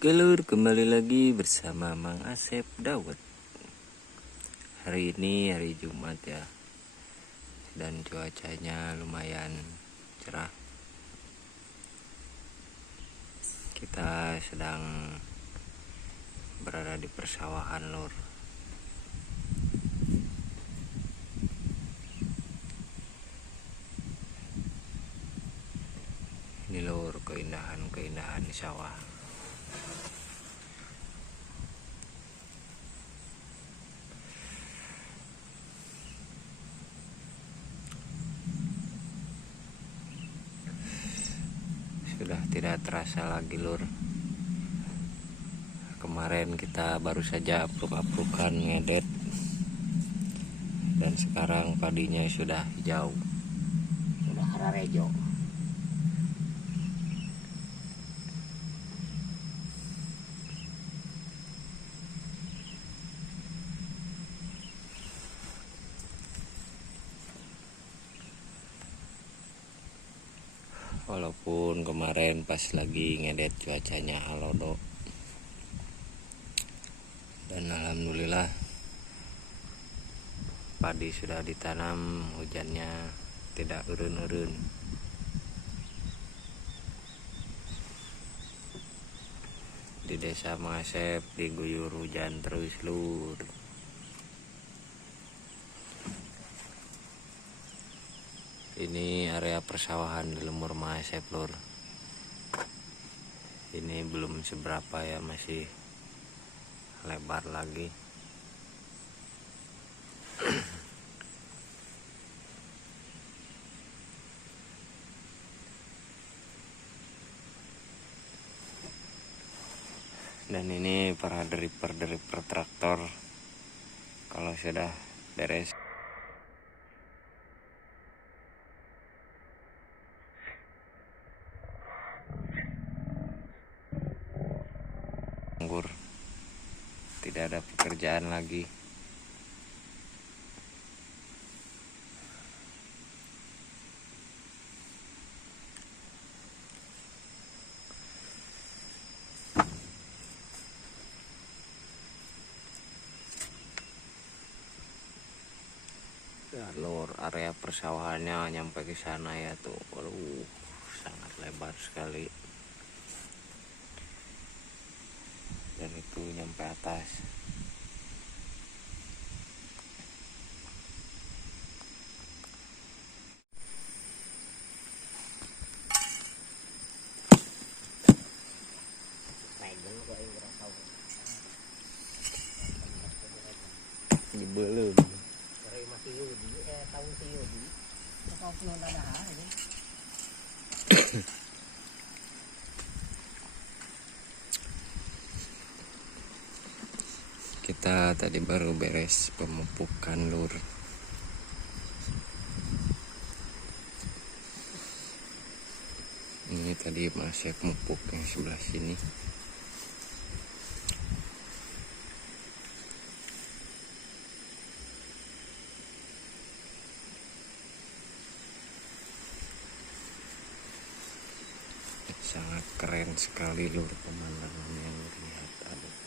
Oke lur, kembali lagi bersama Mang Asep Dawet. Hari ini hari Jumat ya, dan cuacanya lumayan cerah. Kita sedang berada di persawahan lur. Ini lur, keindahan di sawah. Sudah tidak terasa lagi lur. Kemarin kita baru saja apluk-aplukan ngedet, dan sekarang padinya sudah hijau, sudah hararejo. Walaupun kemarin pas lagi ngedet cuacanya halodo, dan alhamdulillah padi sudah ditanam, hujannya tidak urun-urun. Di desa Mang Asep diguyur hujan terus lur. Ini area persawahan di Lemur Mang Asep lur. Ini belum seberapa ya, masih lebar lagi. Dan ini para driver traktor kalau sudah beres nganggur, tidak ada pekerjaan lagi. Ya lur, area persawahannya nyampe ke sana ya tuh. Waduh, sangat lebar sekali. Dan itu nyampe atas. Ini belum. Kita tadi baru beres pemupukan lur. Ini tadi masih mupuk yang sebelah sini. Sangat keren sekali lur pemandangan yang lihat. Aduh.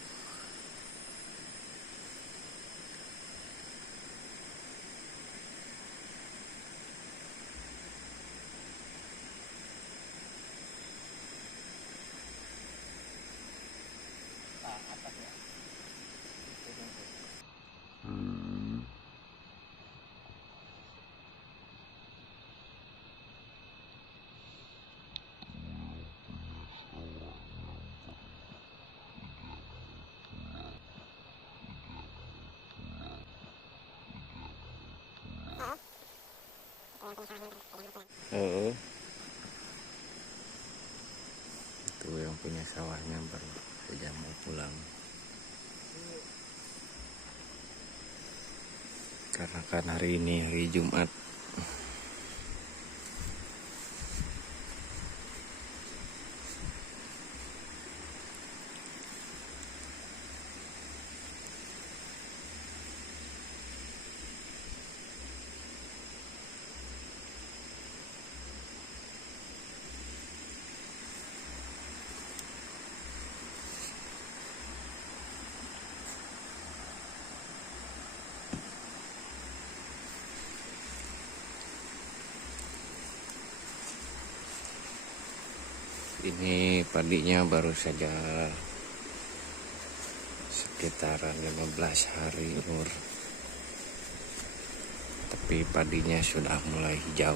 Itu yang punya sawahnya baru saja mau pulang. Karena kan hari ini hari Jumat. Ini padinya baru saja sekitaran 15 hari umur, tapi padinya sudah mulai hijau.